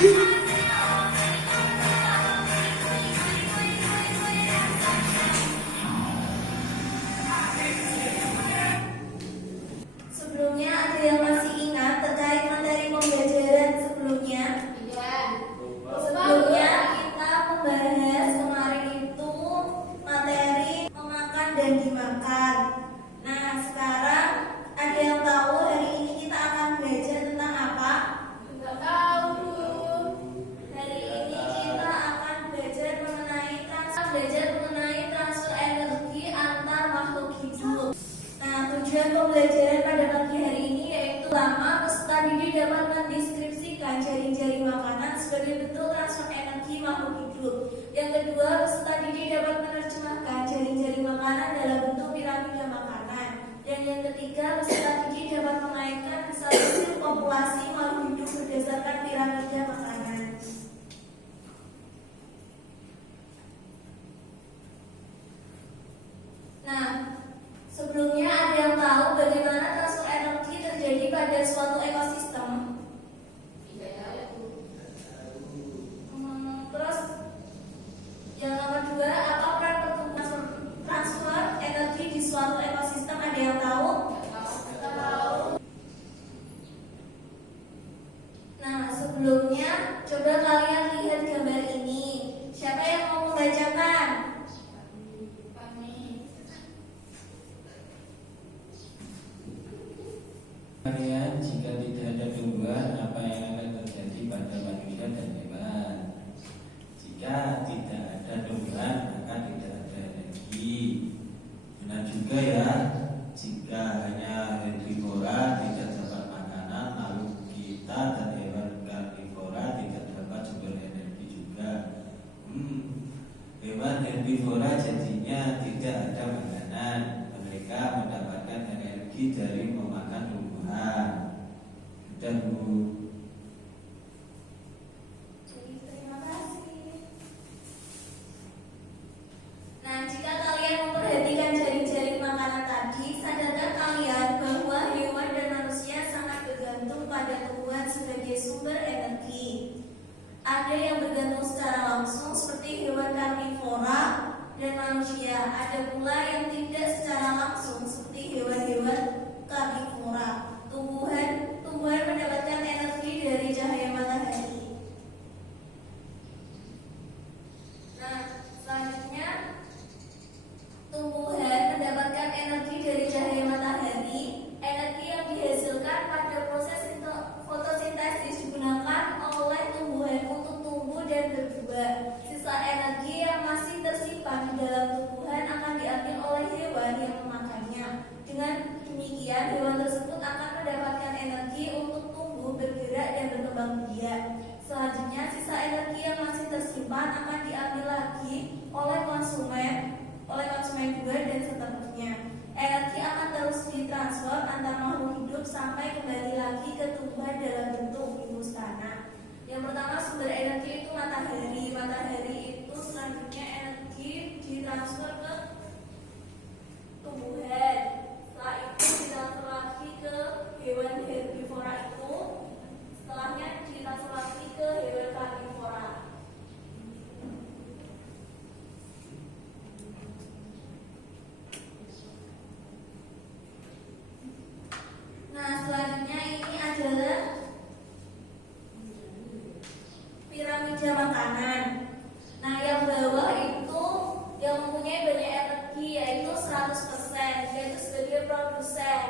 Sebelumnya ada yang masih ingat terkait materi pembelajaran sebelumnya? Iya. Sebelumnya kita membahas kemarin itu materi memakan dan dimakan. Nah, sekarang ada yang tahu hari ini kita akan belajar tentang apa? Enggak tahu, Bu. Hari ini kita akan belajar mengenai transfer energi antar makhluk hidup. Nah, tujuan pembelajaran pada pagi hari ini yaitu pertama, peserta didik dapat mendeskripsikan jaring-jaring makanan sebagai bentuk transfer energi makhluk hidup. Yang kedua, peserta didik dapat menerjemahkan jaring-jaring makanan dalam bentuk piramida makanan. Dan yang ketiga, peserta didik dapat mengaitkan asal-usul populasi makhluk hidup berdasarkan piramida makanan. Nah, sebelumnya ada yang tahu bagaimana transfer energi terjadi pada suatu ekosistem? Tidak tahu, Bu. Terus yang nomor dua, apa peran pertumbuhan transfer energi di suatu ekosistem? Ada yang tahu? Enggak tahu. Nah, sebelumnya coba kalian lihat gambar ini. Siapa yang mau membacakan? Kami. Kalian jika tidak ada tumbuhan, apa yang akan terjadi pada manusia dan hewan? Jika tidak ada tumbuhan, maka tidak ada energi. Benar juga ya, jika hanya herbivora tidak dapat makanan, lalu kita dan hewan karnivora tidak dapat sumber energi juga. Hewan herbivora jadinya tidak ada makanan. Mereka mendapatkan energi dari memakan tumbuhan. Sudah, Bu. Terima kasih. Nah, jika kalian memperhatikan jaring-jaring makanan tadi, sadarkah kalian bahwa hewan dan manusia sangat bergantung pada tumbuhan sebagai sumber energi? Ada yang bergantung secara langsung seperti hewan karnivora dan manusia. Ada pula yang tidak secara langsung seperti hewan-hewan karnivora. Tumbuhan mendapatkan energi dari cahaya matahari. Nah, selanjutnya tumbuhan mendapatkan energi dari cahaya matahari. Energi yang dihasilkan pada proses fotosintesis digunakan oleh tumbuhan untuk tumbuh dan berbuah. Sisa energi yang masih tersimpan di dalam tumbuhan akan diambil oleh hewan yang memakannya. Dengan demikian, hewan tersebut akan mendapatkan energi untuk tumbuh, bergerak, dan berkembang biak. Selanjutnya, sisa energi yang masih tersimpan akan diambil lagi oleh konsumen buah dan seterusnya. Energi akan terus ditransfer antar makhluk hidup sampai kembali lagi ke tumbuhan dalam bentuk humus tanah. Yang pertama, sumber energi itu matahari. Matahari itu selanjutnya energi ditransfer ke tumbuhan. Setelah itu ditransfer lagi ke hewan herbivora itu. Setelahnya ditransfer lagi ke hewan karnivora. Nah, selanjutnya ini adalah piramida makanan. Nah, yang bawah itu yang mempunyai banyak energi yaitu 100%, yaitu sebagai produsen.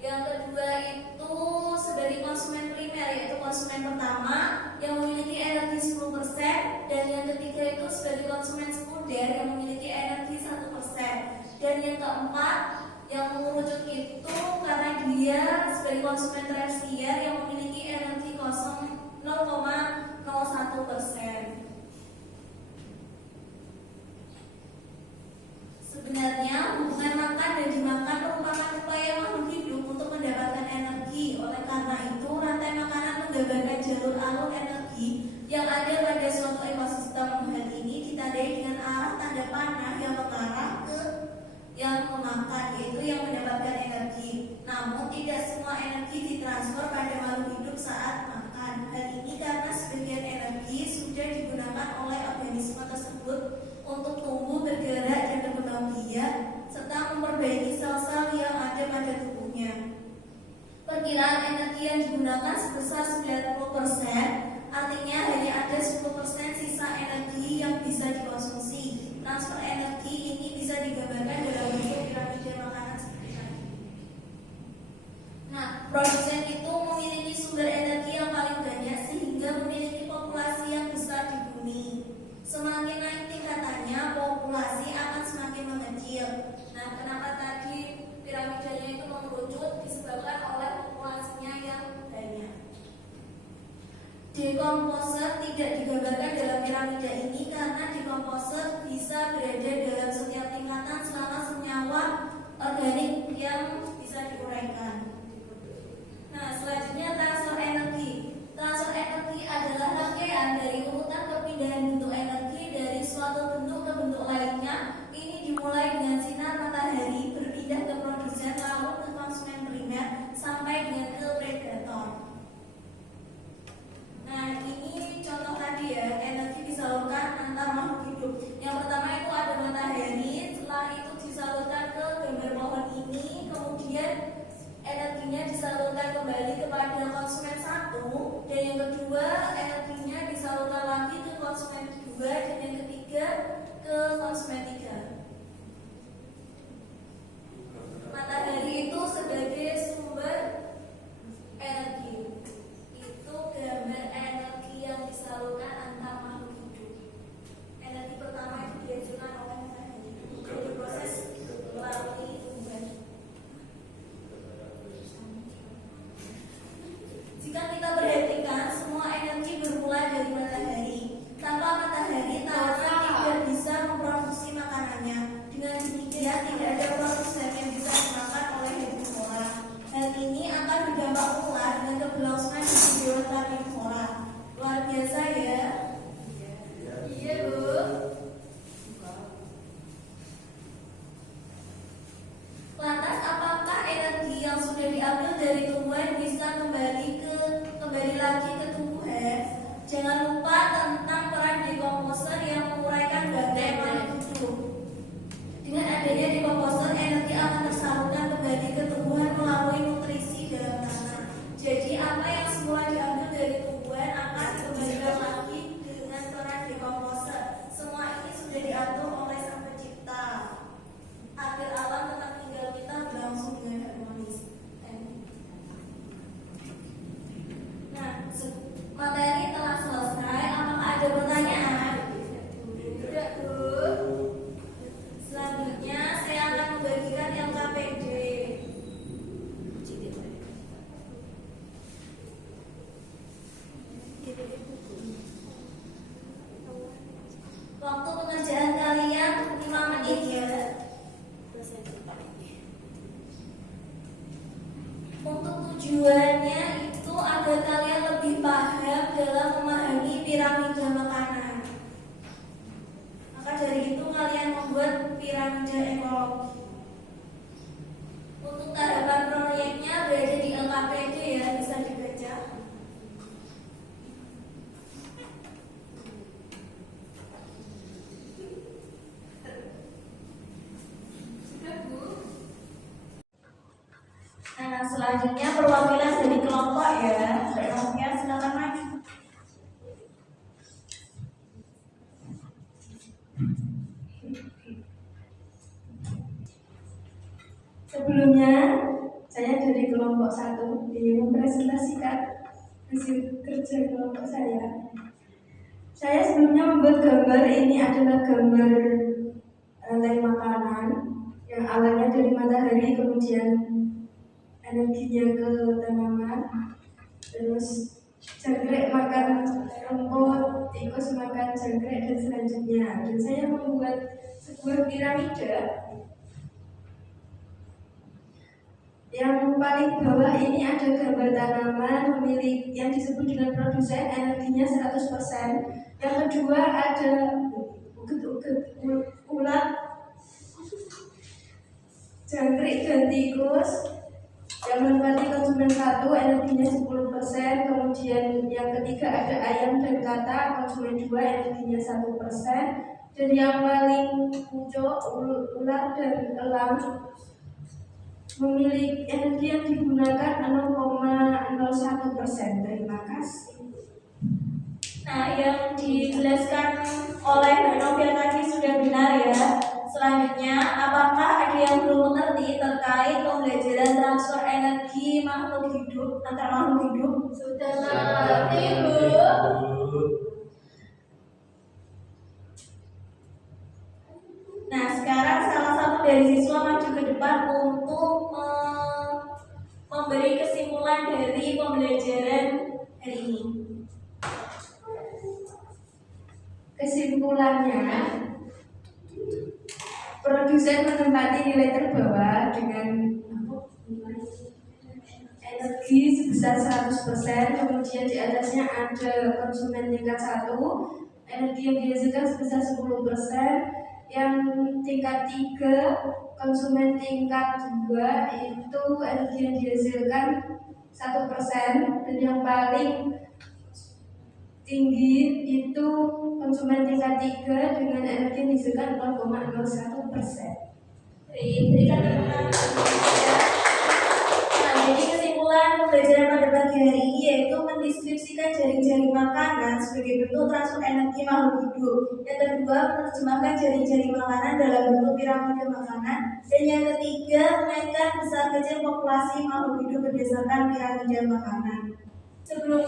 Yang kedua itu sebagai konsumen primer, yaitu konsumen pertama yang memiliki energi 10%, dan yang ketiga itu sebagai konsumen sekunder yang memiliki energi 1%. Dan yang keempat yang mengerucut itu karena dia sebagai konsumen tersier yang memiliki energi 0,01%. Sebenarnya hubungan makan dan dimakan merupakan upaya makhluk hidup untuk mendapatkan energi. Oleh karena itu, rantai makanan menggambarkan jalur alur energi yang ada pada suatu ekosistem. Hal ini ditandai dengan arah tanda panah yang mengarah ke yang memakan, yaitu yang mendapatkan energi. Namun tidak semua energi ditransfer pada makhluk hidup saat makan. Hal ini karena sebagian energi yang digunakan sebesar 90%, artinya hanya ada 10% sisa energi yang bisa dikonsumsi. Transfer energi ini bisa digambarkan dalam bentuk piramida makanan seperti tadi. Nah, produsen itu memiliki sumber energi yang paling banyak sehingga memiliki populasi yang besar di bumi. Semakin naik tingkatannya, populasi akan semakin mengecil. Nah, kenapa tadi piramidanya itu mengerucut? Disebabkan oleh populasinya yang banyak. Dekomposer tidak digambarkan dalam piramida ini karena dekomposer bisa berada dalam setiap tingkatan selama senyawa organik yang bisa diuraikan. Nah, selanjutnya transfer energi. Transfer energi adalah rangkaian dari urutan perpindahan bentuk energi dari suatu bentuk ke bentuk lainnya. Ini dimulai dengan sinar matahari berpindah ke produsen lalu ke konsumen primer sampai dengan ke predator. Nah, ini contoh tadi ya, energi disalurkan antar makhluk hidup. Yang pertama itu ada matahari, setelah itu disalurkan ke gambar pohon ini, kemudian energinya disalurkan kembali kepada konsumen satu, dan yang kedua energinya disalurkan lagi ke konsumen kedua, dan yang ketiga ke konsumen tiga. Matahari itu sebagai sumber energi. Itu gambar energi yang disalurkan antar makhluk hidup. Energi pertama itu dihasilkan oleh matahari dari proses melalui tumbuhan. Jika kita perhatikan, semua energi bermula dari matahari. Tanpa matahari, tanaman tidak bisa memproduksi makanannya. Dengan demikian, tidak ada produsen yang bisa dimakan oleh herbivora. Hal ini akan berdampak pula dengan keberlangsungan kehidupan karnivora. Luar biasa ya? Iya, Bu. Lantas, apakah energi yang sudah diambil dari tumbuhan bisa kembali lagi ke tumbuhan? Jangan lupa tentang peran dekomposer yang menguraikan baterai makhluk hidup. Dengan adanya dekomposer, energi akan tersalurkan kembali ke tumbuhan melalui nutrisi dalam tanah. Jadi apa yang semula diambil dari tumbuhan akan dikembalikan lagi dengan peran dekomposer. Semua ini sudah diatur oleh Sang Pencipta agar alam tempat tinggal kita berlangsung dengan harmonis. Nah, materi telah selesai. Apakah ada pertanyaan? Tidak, Bu. Selanjutnya saya akan membagikan LKPD. Waktu pengerjaan kalian 5 menit ya. Untuk tujuannya itu agar kalian lebih paham dalam memahami piramida makanan. Maka dari itu kalian membuat piramida ekologi. Untuk tahapan proyeknya berada di LKPD ya, bisa dibaca. Sudah, Bu. Nah, selanjutnya perwakilan dari kelompok ya. Kelompoknya silakan maju. Sebelumnya, saya dari kelompok 1 ingin mempresentasikan hasil kerja kelompok saya. Saya sebelumnya membuat gambar. Ini adalah gambar rantai makanan yang awalnya dari matahari, kemudian energinya ke tanaman, terus jangkrik makan rumput, tikus makan jangkrik, dan selanjutnya. Dan saya membuat sebuah piramida. Yang paling bawah ini ada gambar tanaman memiliki yang disebut dengan produsen, energinya 100%. Yang kedua ada ulat, jangkrik, dan tikus. Yang menempati konsumen 1, energinya 10%. Kemudian yang ketiga ada ayam dan katak, konsumen 2, energinya 1%. Dan yang paling pucuk ular dan elang memiliki energi yang digunakan 0,01%. Nah, yang dijelaskan oleh Mbak Novia tadi sudah benar ya. Selanjutnya, apakah ada yang belum mengerti terkait pembelajaran transfer energi makhluk hidup antar makhluk hidup? Sudah mengerti, Bu. Nah, sekarang salah satu dari siswa maju ke depan untuk memberi kesimpulan dari pembelajaran hari ini. Kesimpulannya, produsen menempati nilai terbawah dengan energi sebesar 100%, kemudian di atasnya ada konsumen tingkat 1, energi yang dihasilkan sebesar 10%, yang tingkat 3, konsumen tingkat 2 itu energi yang dihasilkan 1%, dan yang paling tinggi itu konsumen tingkat 3 dengan energi yang dihasilkan 0,01%. Berikan tepuk tangan. Nah, jadi kesimpulan pembelajaran pada pagi hari ini yaitu mendeskripsikan jaring-jaring makanan sebagai bentuk transfer energi makhluk hidup. Yang kedua, menerjemahkan jaring-jaring makanan dalam bentuk piramida makanan. Dan yang ketiga, mengaitkan besar kecil populasi makhluk hidup berdasarkan piramida makanan. Sebelum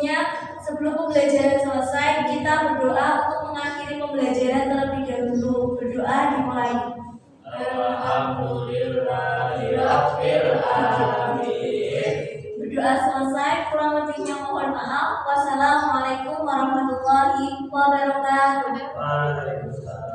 pembelajaran selesai, kita berdoa untuk mengakhiri pembelajaran terlebih dahulu. Berdoa dimulai. Alhamdulillahirabbil alamin. Berdoa selesai, kurang lebihnya mohon maaf. Wassalamualaikum warahmatullahi wabarakatuh. Waalaikumsalam.